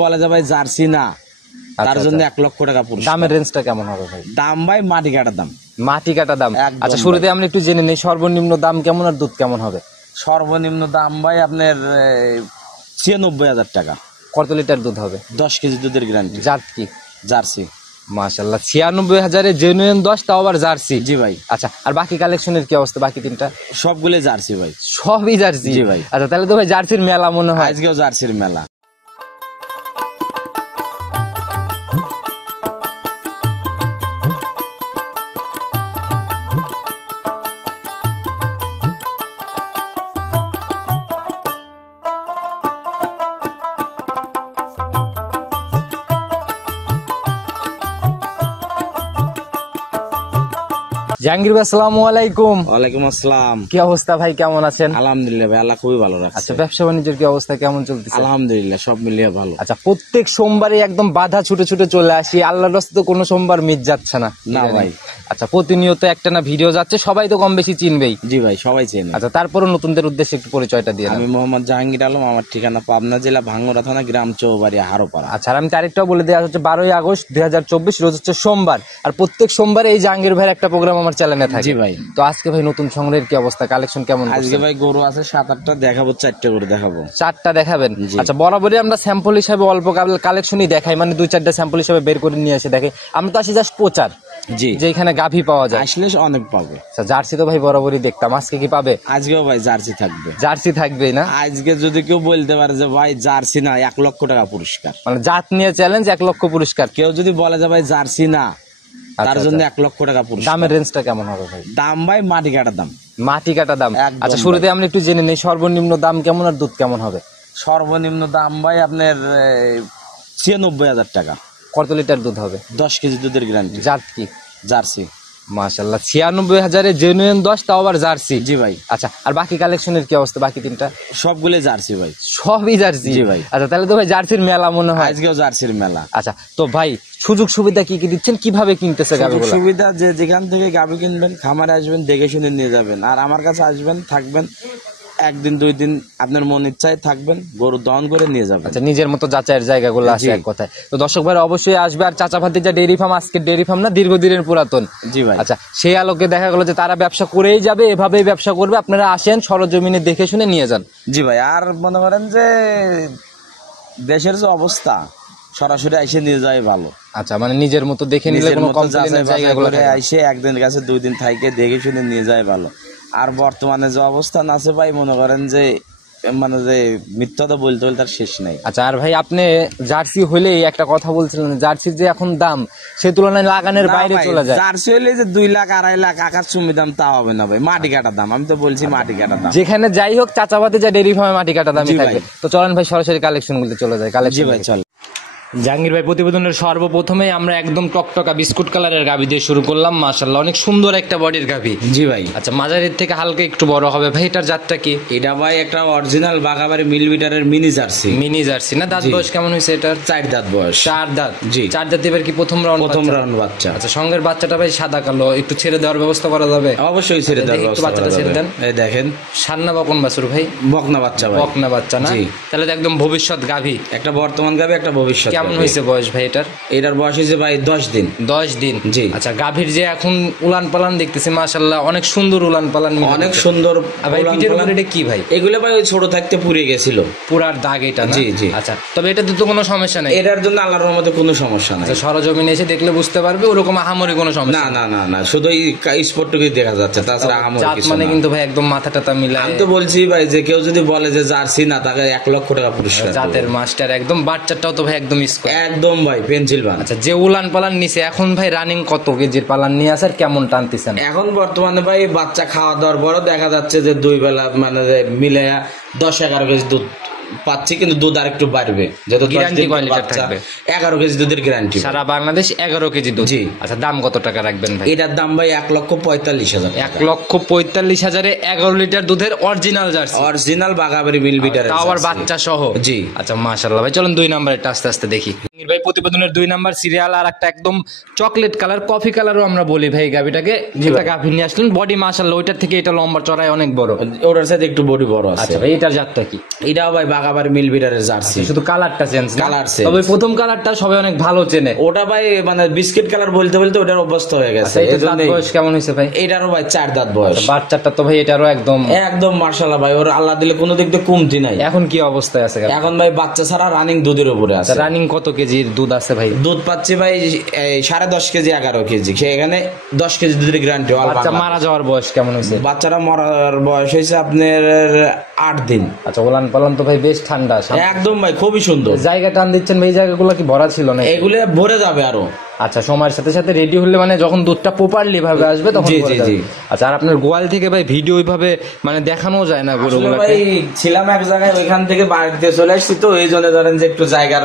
বলে যে ভাই জার্সি না, তার জন্য 1 লক্ষ টাকা পুরস্কার। দামের রেঞ্জটা কেমন হবে ভাই? দাম ভাই মাটি কাটা দাম। মাটি কাটা দাম। একদম আচ্ছা, শুরুতে আমরা একটু জেনে নেই সর্বনিম্ন দাম কেমন আর দুধ কেমন হবে? সর্বনিম্ন দাম ভাই আপনার 96,000 টাকা। কত লিটার দুধ হবে? 10 কেজি দুধের গ্যারান্টি। জাত কি? জার্সি। মাশাআল্লাহ, 96,000-এ জেনুইন 10, তাও আবার জার্সি। জি ভাই। আচ্ছা, আর বাকি কালেকশনের কি অবস্থা? বাকি তিনটা সবগুলো জার্সি ভাই। সবই জার্সি? জি ভাই। আচ্ছা, তাহলে তো ভাই জার্সির মেলা মনে হয়। আজকেও জার্সির মেলা। জাহাঙ্গীর ভাই, আসসালামু আলাইকুম। ওয়ালাইকুম আসসালাম। কি অবস্থা ভাই, কেমন আছেন? আলহামদুলিল্লাহ ভাই, আল্লাহ খুবই ভালো রাখছে। আচ্ছা, ব্যবসা বাণিজ্যের কি অবস্থা, কেমন চলতেছে? আলহামদুলিল্লাহ সব মিলিয়ে ভালো। আচ্ছা, প্রত্যেক সোমবারে একদম বাধা ছুটে ছুটে চলে আসি, আল্লাহর রাস্তায় তো কোনো সোমবার মিস যাচ্ছে না। না ভাই। আচ্ছা, প্রতিনিয়ত একটা না ভিডিও যাচ্ছে, সবাই তো কম বেশি চিনবেই। জি ভাই, সবাই চেনে। আচ্ছা, তারপরও নতুনদের উদ্দেশ্যে একটু পরিচয়টা দিয়ে। আমি মোহাম্মদ জাহাঙ্গীর আলম, আমার ঠিকানা পাবনা জেলা ভাঙ্গুড়া থানা, গ্রাম চৌবাড়ি, হারোপাড়া। আচ্ছা, আর আমি তারিখটাও বলে দেওয়া হচ্ছে 12ই আগস্ট 2024, রোজ হচ্ছে সোমবার। আর প্রত্যেক সোমবারে এই জাহাঙ্গীর ভাইয়ের একটা প্রোগ্রাম আমার চ্যানেলে থাকে। জি ভাই। তো আজকে ভাই নতুন সংগ্রহের কি অবস্থা, কালেকশন কেমন? আজকে ভাই গরু আছে 7-8টা, দেখাবো 4টে গরু দেখাবো। 4টা দেখাবেন? আচ্ছা, বরাবরই আমরা স্যাম্পল হিসাবে অল্প কালেকশনই দেখাই, মানে 2-4টা স্যাম্পল হিসাবে বের করে নিয়ে এসে দেখাই। আমরা তো আসি জাস্ট প্রচার, জি, যে এখানে গাভী পাওয়া যায়। আসলে অনেক পাবে। আচ্ছা, জার্সি তো ভাই বরাবরই দেখতাম, আজকে কি পাবে? আজকেও ভাই জার্সি থাকবে। জার্সি থাকবেই না? আজকে যদি কেউ বলতে পারে যে ভাই জার্সি না, 1 লক্ষ টাকা পুরস্কার। মানে জাত নিয়ে চ্যালেঞ্জ, 1 লক্ষ পুরস্কার। কেউ যদি বলে যে ভাই জার্সি না, তার জন্য 1 লক্ষ টাকা পুরস্কার। দামের রেঞ্জটা কেমন হবে ভাই? দাম ভাই মাটি কাটা দাম। মাটি কাটা দাম। একদম আচ্ছা, শুরুতে আমরা একটু জেনে নেই সর্বনিম্ন দাম কেমন আর দুধ কেমন হবে? সর্বনিম্ন দাম ভাই আপনার 96,000 টাকা। কত লিটার দুধ হবে? 10 কেজি দুধের গ্যারান্টি। জাত কি? জার্সি। মাশাআল্লাহ, 96,000-এ জেনুইন 10, তাও আবার জার্সি। জি ভাই। আচ্ছা, আর বাকি কালেকশনের কি অবস্থা? বাকি তিনটা সবগুলো জার্সি ভাই। সবই জার্সি? জি ভাই। আচ্ছা, তাহলে তো ভাই জার্সির মেলা মনে হয়। আজকেও জার্সির মেলা। আচ্ছা, তো ভাই সুযোগ সুবিধা কি কি দিচ্ছেন, কিভাবে কিনতেছে গাভীগুলো? সুবিধা যে যেখান থেকে গাভী কিনবেন, খামারে আসবেন, দেখে শুনে নিয়ে যাবেন। আর আমার কাছে আসবেন, থাকবেন 1 দিন 2 দিন, আপনার মন ইচ্ছায় থাকবেন, গরু দহন করে নিয়ে যাবেন। আচ্ছা, নিজের মতো যাচাইয়ের জায়গাগুলো আছে এক কথায়। তো দর্শক ভাই অবশ্যই আসবে। আর চাচা ভাতিজা ডেইরি ফার্ম আজকে ডেইরি ফার্ম না, দীর্ঘদিনের পুরাতন। জি ভাই। আচ্ছা, সেই আলোকে দেখা গেল যে তারা ব্যবসা করেই যাবে, এভাবেই ব্যবসা করবে। আপনারা আসেন, সরজমিনে দেখে শুনে নিয়ে যান। জি ভাই। আর মনে করেন যে দেশের যে অবস্থা, সরাসরি এসে নিয়ে যাওয়াই ভালো। আচ্ছা, মানে নিজের মতো দেখে নিলে কোনো কমপ্লেনের জায়গাগুলো এসে 1 দিন কাছে 2 দিন থাইকে দেখে শুনে নিয়ে যাওয়াই ভালো। আর বর্তমানে যে অবস্থান আছে ভাই, মনে করেন যে মানে যে মিথ্যা তো বলতে বলতে তার শেষ নাই। আচ্ছা, আর ভাই আপনি জার্সি হলেই একটা কথা বলছিলেন, জার্সির যে এখন দাম সে তুলনায় লাগানের বাইরে চলে যায়। জার্সি হলে যে 2 লাখ 2.5 লাখ আকাশ চুম্বি দাম তা হবে না ভাই, মাটি কাটা দাম। আমি তো বলছি মাটি কাটা দাম। যেখানে যাই হোক চাচাবাতে যা ডেইরি ফার্মে মাটি কাটা দামই থাকে। তো চলেন ভাই সরাসরি কালেকশন গুলোতে চলে যায়। জি ভাই, চল। জাহাঙ্গীর ভাই, প্রতিবেদনের সর্বপ্রথমে আমরা একদম টকটকা বিস্কুট কালারের গাভী দিয়ে শুরু করলাম। মাশাআল্লাহ, অনেক সুন্দর একটা বডির গাভী। জি ভাই। আচ্ছা, মাঝারির থেকে হালকা একটু বড় হবে ভাই। এটার জাতটা কি? এটা ভাই একটা অরিজিনাল বাগাবাড়ি মিলিমিটারের মিনি জার্সি। মিনি জার্সি না? দাঁত বয়স কেমন হয়েছে এটার? 4 দাঁত বয়স। 4 দাঁত? জি। 4 দাঁত এবার কি প্রথম রাউন্ড বাচ্চা? আচ্ছা, সঙ্গের বাচ্চাটা ভাই সাদা কালো, একটু ছেড়ে দেওয়ার ব্যবস্থা করা যাবে? অবশ্যই ছেড়ে দেওয়ার ব্যবস্থা করা যাবে। বাচ্চাটা ছেড়ে দেন। এই দেখেন, সান্না বকন বাছুর ভাই? বকনা বাচ্চা ভাই। বকনা বাচ্চা না? তাহলে তো একদম ভবিষ্যৎ গাভী। একটা বর্তমান গাভী, একটা ভবিষ্যৎ। কেমন হয়েছে বয়স ভাই এটার? এটার বয়স হয়েছে ভাই 10 দিন। 10 দিন? জি। আচ্ছা, গাভীর যে এখন উলান পালান দেখতেছি মাশাআল্লাহ, অনেক সুন্দর উলান পালান, অনেক সুন্দর। ভাই পিঠের উপরে এটা কি ভাই? এগুলো ভাই ওই ছোট থাকতে পুড়ে গেছিল, পুরার দাগ এটা না? জি জি। আচ্ছা, তবে এটাতে তো কোনো সমস্যা নাই? এটার জন্য আল্লাহর রহমতে কোনো সমস্যা নাই। সরজমিনে এসে দেখলে বুঝতে পারবে, ওরকম আহামরি কোনো সমস্যা না না না না, শুধু এই স্পটটুকুই দেখা যাচ্ছে, তাছাড়া আহামরি কিছু না। মানে কিন্তু ভাই একদম মাথা টাথা মিলায়। আমি তো বলছি ভাই যে কেউ যদি বলে যে জার্সি না, তাকে 1 লক্ষ টাকা পুরস্কার। জাতের মাস্টার একদম, বাচ্চাটাও তো ভাই একদম স্কোয়ার একদম ভাই, পেন্সিল বান। আচ্ছা, যে উলান পালান নিচে এখন ভাই রানিং কত কেজির পালান নিয়ে আসে আর কেমন টানতেছেন এখন বর্তমানে ভাই? বাচ্চা খাওয়া দাওয়ার পরও দেখা যাচ্ছে যে 2 বেলা মানে মিলে 10-11 কেজি দুধ পাচ্ছি, কিন্তু দুধ আর একটু বাড়বে, যেহেতু 11 কেজি দুধের গ্যারান্টি। সারা বাংলাদেশ 11 কেজি দুধ। জি। আচ্ছা, দাম কত টাকা রাখবেন ভাই? এটার দাম ভাই 1,45,000। 1,45,000-এ 11 লিটার দুধের অরিজিনাল জার্সি, অরিজিনাল বাগাবাড়ি মিলবিটার, তাও আবার বাচ্চা সহ। জি। আচ্ছা, মাশাআল্লাহ ভাই, চলুন 2 নম্বরটা আস্তে আস্তে দেখি ভাই। প্রতিবেদনের 2 নম্বর সিরিয়াল আর একটা একদম চকলেট কালার, কফি কালারও আমরা বলি ভাই গাভিটাকে। একটা গাভি নিয়ে আসলেন, বডি মাশাআল্লাহ ওইটার থেকে এটা লম্বা চড়াই অনেক বড়, ওটার সাথে একটু বডি বড় আছে। আচ্ছা ভাই, এটার জাতটা কি? এটাও ভাই বাগাবাড়ি মিল বিটারের জার্সি, শুধু কালারটা চেঞ্জ, কালার চেঞ্জ। তবে প্রথম কালারটা সবাই অনেক ভালো চেনে। ওটা ভাই মানে বিস্কিট কালার বলতে বলতে ওটার অভ্যস্ত হয়ে গেছে। এটার দাঁত বয়স কেমন হয়েছে ভাই? এটারও ভাই 4 দাঁত বয়স। বাচ্চাটা তো ভাই এটারও একদম মার্শাল্লাহ ভাই, ওর আল্লাহ দিলে কোনো দিক দিয়ে কমতি নাই। এখন কি অবস্থায় আছে? এখন ভাই বাচ্চা ছাড়া রানিং দুধের উপরে আছে। রানিং কত কেজির দুধ আছে ভাই? দুধ পাচ্ছি ভাই 10.5 কেজি 11 কেজি, সেখানে 10 কেজি দুধের গ্যারান্টি। বাচ্চা মারা যাওয়ার বয়স কেমন হয়েছে? বাচ্চারা মরার বয়স হয়েছে আপনার 8 দিন। আচ্ছা, ওলান পালান তো ভাই বেশ ঠান্ডা একদম ভাই, খুবই সুন্দর। জায়গা টান দিচ্ছেন ভাই, জায়গাগুলো কি ভরা ছিল না? এগুলো ভরে যাবে আরো। আচ্ছা, সময়ের সাথে সাথে রেডি হলে মানে যখন দুধটা প্রপারলি ভাবে আসবে তখন ভরে যাবে। আচ্ছা, আর আপনার গোয়াল থেকে ভাই ভিডিও ওইভাবে মানে দেখানো যায় না গরুগুলো? ভাই ছিলাম এক জায়গায়, ওইখান থেকে বাড়িতে চলে আসছি, তো এই জন্য ধরেন যে একটু জায়গার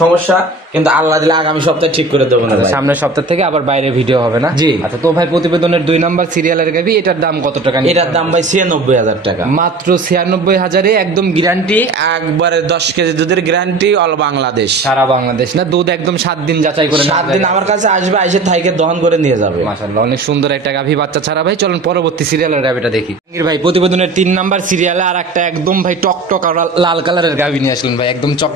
সমস্যা, কিন্তু আল্লাহ দিলে আগামী সপ্তাহে ঠিক করে দেবো না। সামনের সপ্তাহ থেকে আবার বাইরে ভিডিও হবে না? জি। আচ্ছা, তো ভাই প্রতিবেদনের 2 নাম্বার সিরিয়ালের গাভি, এটার দাম কত টাকা? এটার দাম ভাই 96,000 টাকা। মাত্র 96,000-এ একদম গ্যারান্টি, একবারে 10 কেজি দুধের গ্যারান্টি, অল বাংলাদেশ, সারা বাংলাদেশ না? দুধ একদম 7 দিন যাচাই করে 7 দিন আমার কাছে আসবে, এসে থাইকে দহন করে নিয়ে যাবে। মাশাআল্লাহ, অনেক সুন্দর একটা গাভি বাচ্চা ছাড়া ভাই। চলুন পরবর্তী সিরিয়ালের গাভিটা দেখি। ভাই প্রতিবেদনের 3 নাম্বার সিরিয়ালে আর একটা একদম ভাই টকটক আর লাল কালারের গাভি নিয়ে আসলেন ভাই, একদম চক।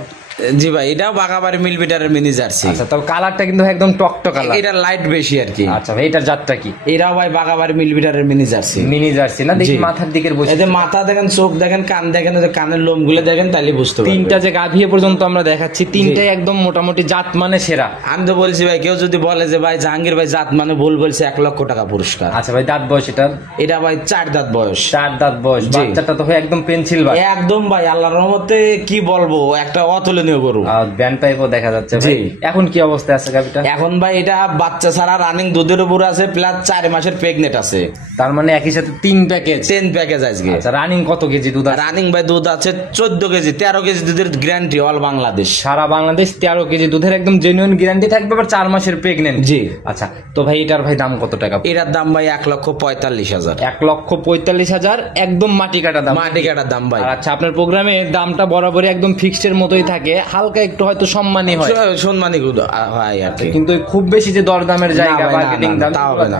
জি ভাই, এটাও বাগাবাড়ি মিল বিটারের মিনি জার্সি। আচ্ছা, তো কালারটা কিন্তু একদম টকটক কালার, এটা লাইট বেশি আর কি। আচ্ছা ভাই, এটার জাতটা কি? এটাও ভাই বাগাবাড়ি মিল বিটারের মিনি জার্সি। মিনি জার্সি না? দেখি মাথার দিকের বসে, এতে মাথা দেখেন, চোখ দেখেন, কান দেখেন, কানের লোম গুলো দেখেন, তাইলে বুঝতে পারবেন। 3টা যে গাভি এ পর্যন্ত আমরা দেখাচ্ছি, 3টাই একদম মোটামুটি জাত মানে সেরা। আমি তো বলছি ভাই, কেউ যদি বলে যে ভাই জাহাঙ্গীর ভাই জাত মানে ভুল বলছে, 1 লক্ষ টাকা পুরস্কার। আচ্ছা ভাই, দাঁত বয়স এটা? এটা ভাই 4 দাঁত বয়স। 4 দাঁত বয়স। বাচ্চাটা তো ভাই একদম পেন্সিল ভাই, একদম ভাই আল্লাহর রহমতে কি বলবো, একটা অতুলনীয় গরু। ব্যান্ড পাইপও দেখা যাচ্ছে ভাই। এখন কি অবস্থায় আছে গাভিটা? এখন ভাই এটা বাচ্চা ছাড়া রানিং দুধের উপর আছে, প্লাস 4 মাসের প্রেগনেন্ট আছে। তার মানে একই সাথে 3 প্যাকেজ, 10 প্যাকেজ আজকে। আচ্ছা, রানিং কত কেজি দুধ আছে? রানিং ভাই দুধ আছে 14 কেজি, 13 কেজি দুধের গ্যারান্টি, অল বাংলাদেশ, সারা বাংলাদেশ 13 কেজি দুধের একদম জেনুইন গ্যারান্টি থাকবে, আবার 4 মাসের প্রেগনেন্ট। জি। আচ্ছা, তো ভাই এটার ভাই দাম কত টাকা? এটার দাম ভাই 1,45,000। 1,45,000 একদম মাটি কাটা দাম, মাটি কাটার দাম ভাই। আর আচ্ছা, আপনার প্রোগ্রামে দামটা বরাবরই একদম ফিক্সড এর মতোই থাকে, হালকা একটু হয়তো সম্মানী হয়, সম্মানী হয় আর কি, কিন্তু খুব বেশি যে দরদামের জায়গা মার্কেটিং দাম তা হবে না।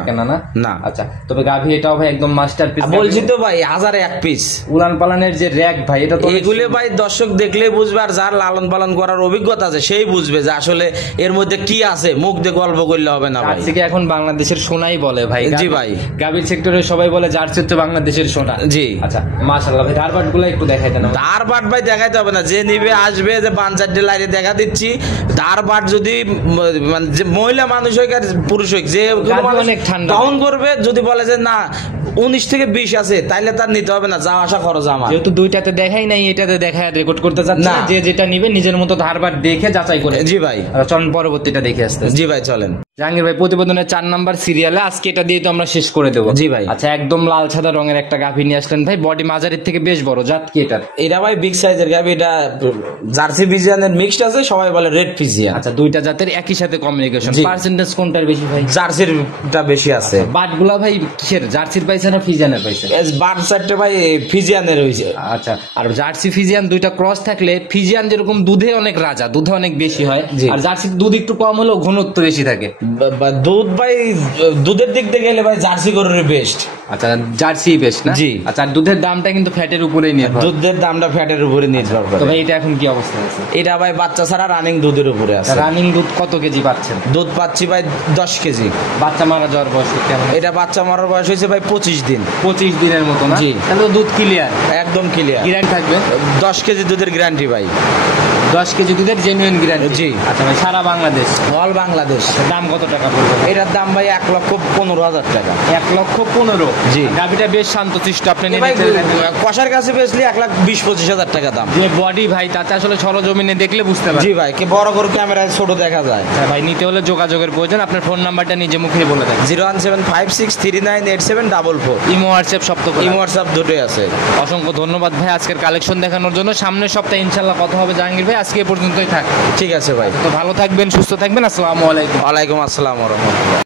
না। আচ্ছা, তবে গাভি এটাও ভাই একদম মাস্টারপিস। বলছি তো ভাই, 1001 পিস উলান পালানের যে র‍্যাক ভাই, এটা তো এগুলো ভাই দর্শক দেখলেই বুঝবে, আর যার লালন পালন করার অভিজ্ঞতা আছে সেই বুঝবে যে আসলে এর মধ্যে কি আছে। মুখ দিয়ে গল্প করলে হবে না ভাই। আজকে এখন বাংলাদেশের সোনাই বলে ভাই। জি ভাই, গাভীর সেক্টরে সবাই বলে জার্সি হচ্ছে বাংলাদেশের সোনা। জি। আচ্ছা, মাশাআল্লাহ ভাই, ধারবাট গুলো একটু দেখাই দেন। ধারবাট ভাই দেখাইতে হবে না, যে নিবে আসবে, যে 5-4 লাইনে দেখা দিচ্ছি। ধারবাট যদি মানে যে মহিলা মানুষ হোক আর পুরুষ হোক, যে অনেক ঠান্ডা দহন করবে, যদি বলে যে না 19 থেকে 20 আছে, তাইলে তার নিতে হবে না, যাওয়া আসা খরচ আমার। যেহেতু দুইটাতে দেখাই নাই, এটাতে দেখায় রেকর্ড করতে চাচ্ছি না, যে যেটা নিবে নিজের মতো ধারবাট দেখে যাচাই করে। জি ভাই, চলুন পরবর্তীটা দেখে আসতে। জি ভাই চলেন। জাহাঙ্গীর ভাই প্রতিবেদনের 4 নাম্বার সিরিয়ালে আজকে এটা দিয়ে তো আমরা শেষ করে দেবো। জি ভাই। আচ্ছা, একদম লাল সাদা রঙের একটা গাভী নিয়ে আসলেন ভাই, বডি মাঝারির থেকে বেশ বড়, জাত কি এটা? এটা ভাই বিগ সাইজের গাভী, এটা জার্সি ফিজিয়ানের মিক্সড আছে, সবাই বলে রেড ফিজিয়ান। আচ্ছা, দুইটা জাতের একই সাথে কমিউনিকেশন, পার্সেন্টেজ কোনটার বেশি ভাই? জার্সিরটা বেশি আছে। বাটগুলা ভাই কিসের, জার্সির পাইছে না ফিজিয়ানের পাইছে? বাট সাইডটা ভাই ফিজিয়ানের হইছে। আচ্ছা, আর জার্সি ফিজিয়ান দুইটা ক্রস থাকলে, ফিজিয়ান যেরকম দুধে অনেক রাজা, দুধে অনেক বেশি হয়, আর জার্সির দুধ একটু কম হলেও ঘনত্ব বেশি থাকে। দুধ ভাই দুধের দিক থেকে গেলে ভাই জার্সি গরুর বেস্ট। আচ্ছা, জার্সি বেস্ট না? জি। আচ্ছা, দুধের দামটা কিন্তু ফ্যাটের উপরেই নির্ভর। দুধের দামটা ফ্যাটের উপরে নির্ভর করে। তো ভাই এটা এখন কি অবস্থা আছে? এটা ভাই বাচ্চা ছাড়া রানিং দুধের উপরে আছে। রানিং দুধ কত কেজি পাচ্ছেন? দুধ পাচ্ছি ভাই 10 কেজি। বাচ্চা মারা যাওয়ার বয়স কেমন? এটা বাচ্চা মারার বয়স হয়েছে ভাই 25 দিন। 25 দিনের মতো না? জি। তাহলে তো দুধ ক্লিয়ার, একদম ক্লিয়ার। গ্যারান্টি থাকবে 10 কেজি দুধের গ্যারান্টি ভাই। 10 কেজি দুধের জেনুইন গ্যারান্টি। জি। আচ্ছা ভাই, সারা বাংলাদেশ, অল বাংলাদেশ। দাম কত টাকা পড়বে? এটার দাম ভাই 1,15,000 টাকা। 1,15,000। জি। গাভিটা বেশ শান্তশিষ্ট, আপনি ভাই কষার কাছে বেচলে 1,20,000-25,000 টাকা দাম। যে বডি ভাই, তাতে আসলে সরজমিনে দেখলে বুঝতে পারবেন। জি ভাই, কি বড় করে ক্যামেরায় ছোট দেখা যায়। হ্যাঁ ভাই, নিতে হলে যোগাযোগের প্রয়োজন। আপনার ফোন নাম্বারটা নিজে মুখে বলে দেন। 01756398744। ইমো হোয়াটসঅ্যাপ সব তো ইমো হোয়াটসঅ্যাপ দুটোই আছে। অসংখ্য ধন্যবাদ ভাই আজকের কালেকশন দেখানোর জন্য। সামনের সপ্তাহে ইনশাল্লাহ কথা হবে জাহাঙ্গীর ভাই, আজকে এ পর্যন্তই থাক। ঠিক আছে ভাই, তো ভালো থাকবেন, সুস্থ থাকবেন। আসসালামু আলাইকুম। ওয়ালাইকুম আসসালাম ওয়া রাহমাতুল্লাহ।